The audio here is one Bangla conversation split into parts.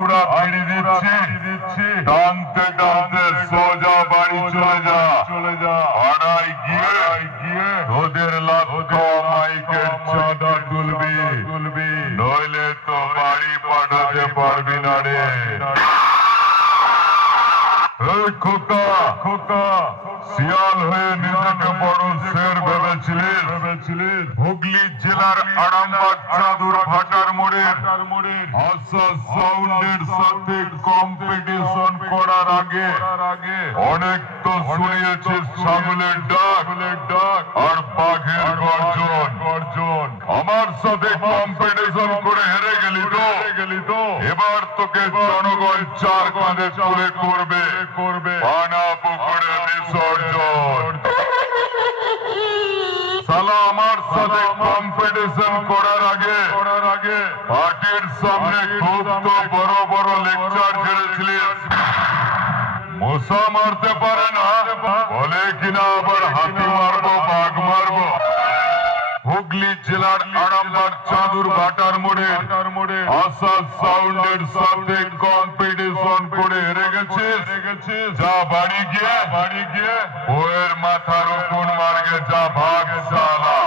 পুরা ফিরে দিচ্ছি। টানতে টানতে সোজা বাড়ি চলে যা। চলে যা। ভাড়ায় গিয়ে গিয়ে তোদের লক্ষ মাইকের চাঁদা তুলবি তুলবি নইলে তো বাড়ি পাঠাতে পারবি না রে। খোকা খোকা। শিয়াল হয়ে নিজেকে বড় শের ভেবেছিলিস? ভেবেছিলিস। হুগলি জেলার আরামবাগ চাদুর ভাটার মোড়ে আশা সাউন্ডের সাথে কম্পিটিশন করার আগে আগে অনেক তো শুনিয়েছিস ছাগলের ডাক। ডাক। আর বাঘের গর্জন। গর্জন। আমার সাথে কম্পিটিশন করে হেরে গেলি তো। গেলি তো। এবার তোকে জনগণ চার কাঁধে তুলে করবে। করবে। পানা পুকুরে বিসর্জন। সালা আমার সাথে কম্পিটিশন করার আগে। করার আগে। পার্টির সামনে খুব তো বড় বড় লেকচার ছেড়েছিলিস মশা মারতে পারে না। বলে কিনা আবার হাতি মারবো, বাঘ মারবো। হুগলি জেলার আরামবাগ চাঁদুর ভাটার মোড়ে আশা সাউন্ডের সাথে কম্পিটিশন করে হেরে যা বাড়ি গিয়ে বাড়ি গিয়ে বউয়ের মাথার উপর মার্গে যা ভাগ সালা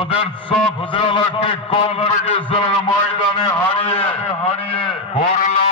ওদের সব সালাকে কম্পিটিশনের ময়দানে হারিয়ে হারিয়ে। করলাম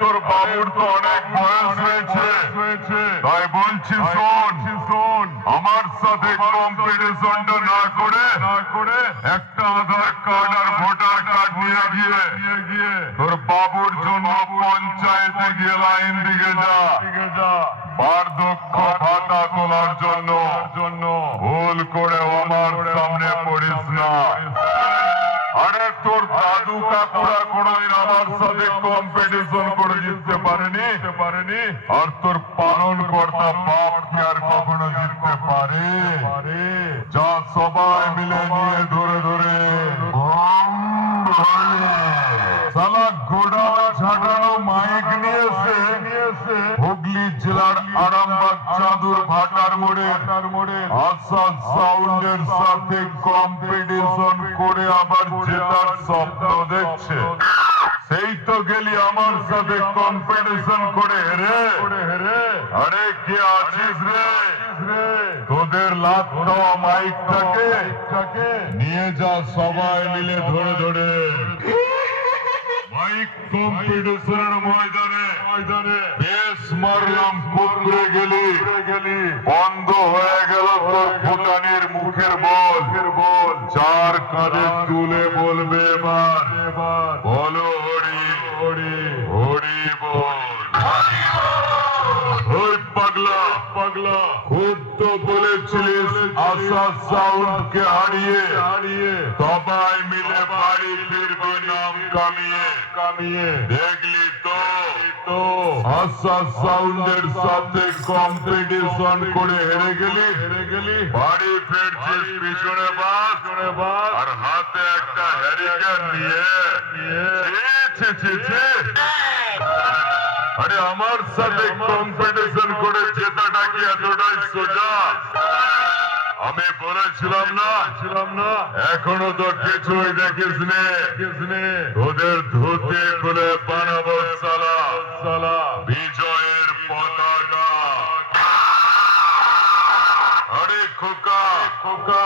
তোর বাবুর তো অনেক বয়স হয়েছে। তাই বলছি, শোন শোন আমার সাথে না করে একটা আধার কার্ড আর ভোটার কার্ড নিয়ে গিয়ে গিয়ে তোর বাবুর জন্য পঞ্চায়েতে গিয়ে লাইন দিকে যা। বার্ধক্য ভাতা তোলার জন্য কম্পিটিশন করে জিততে পারেনি। পারেনি আর তোর পালন কর্তা বাপ আর কখনো জিততে পারে? যা সবাই মিলে নিয়ে ধরে ধরে ঝাঁটানো মাইক হুগলি জেলার আরামবাগ চাঁদুর ভাটার মোড়ে। আশা সাউন্ডের সাথে কম্পিটিশন করে আবার জেতার স্বপ্ন দেখছে। সেই তো গেলি আমার সাথে কম্পিটিশন করে হেরে আরে, কে আছিস রে? তোদের লাভ খাওয়া মাইকটাকে নিয়ে যা সবাই মিলে ধরে ধরে। মাইক কম্পিটিশনের ময়দানে। ময়দানে বেশ মারলাম কুকুরে গেলি। গেলি বন্ধ হয়ে গেল তোর ভুটানের মুখের বল। বল চার কাঁধে তুলে বলবে এবার এবার বলো হরি হরি হরি বল ওই পাগলা পাগলা খুব তো বলেছিলিস সাউন্ডকে হারিয়ে হারিয়ে সবাই মিলে বাড়ি ফিরবে নাম কামিয়ে। কামিয়ে দেখলি তো? তো আশা সাউন্ডের সাথে কম্পিটিশন করে হেরে গেলি। হেরে গেলি বাড়ি ফিরছিস পিছনে বাস। বাস আর হাতে একটা হ্যারিকেন নিয়ে। ছি ছি ছি আরে আমার সাথে কম্পিটিশন করে জেতাটা কি এতটাই সোজা? আমি বলেছিলাম না। ছিলাম না এখনও তো কিছুই দেখিস নে ওদের ধুতে খুলে বানাবো সালা সালা। খোকা খোকা।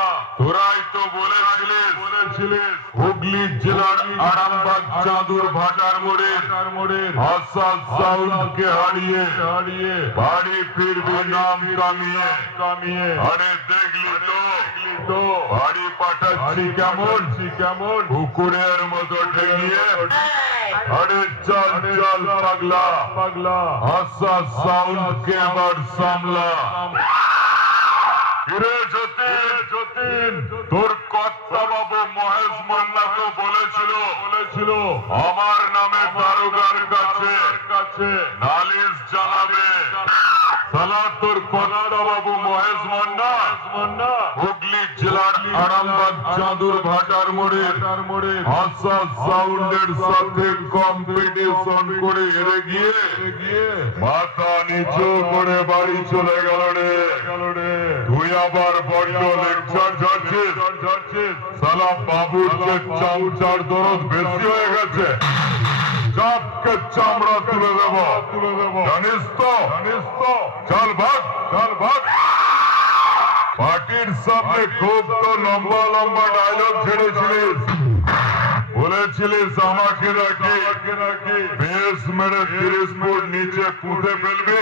পাগলা পাগলা। আশা সাউন্ডকে এবার সামলা কিরে যতীন যতীন তোর কর্তা বাবু মহেশ মান্না তো বলেছিল বলেছিল বলেছিল আমার নামে দারোগার কাছে কাছে নালিশ জানাবে সালা তোর কনাডা বাবু মহেশ মান্না হুগলি জেলার আরামবাগ চাঁদুর ভাটার মোড়ে হাসা সাউন্ডের সাথে কম্পিটিশন করে হেরে গিয়ে মাথা নিচু করে বাড়ি চলে গেল রে তুই আবার বড্ড লেকচার ঝাড়ছিস ঝাড়ছিস সালা বাবুর যে চামচার দরদ বেশি হয়ে গেছে। চাপকে চামড়া তুলে দেব। তুলে দেব জানিস তো জানিস তো চল ভাগ চল ভাগ পার্টির সামনে খুব তো লম্বা লম্বা ডায়লগ ছেড়েছিলিস। বলেছিলিস আমাকে নাকি বেশ মেরে তিরিশ ফুট নিচে পুঁতে ফেলবি।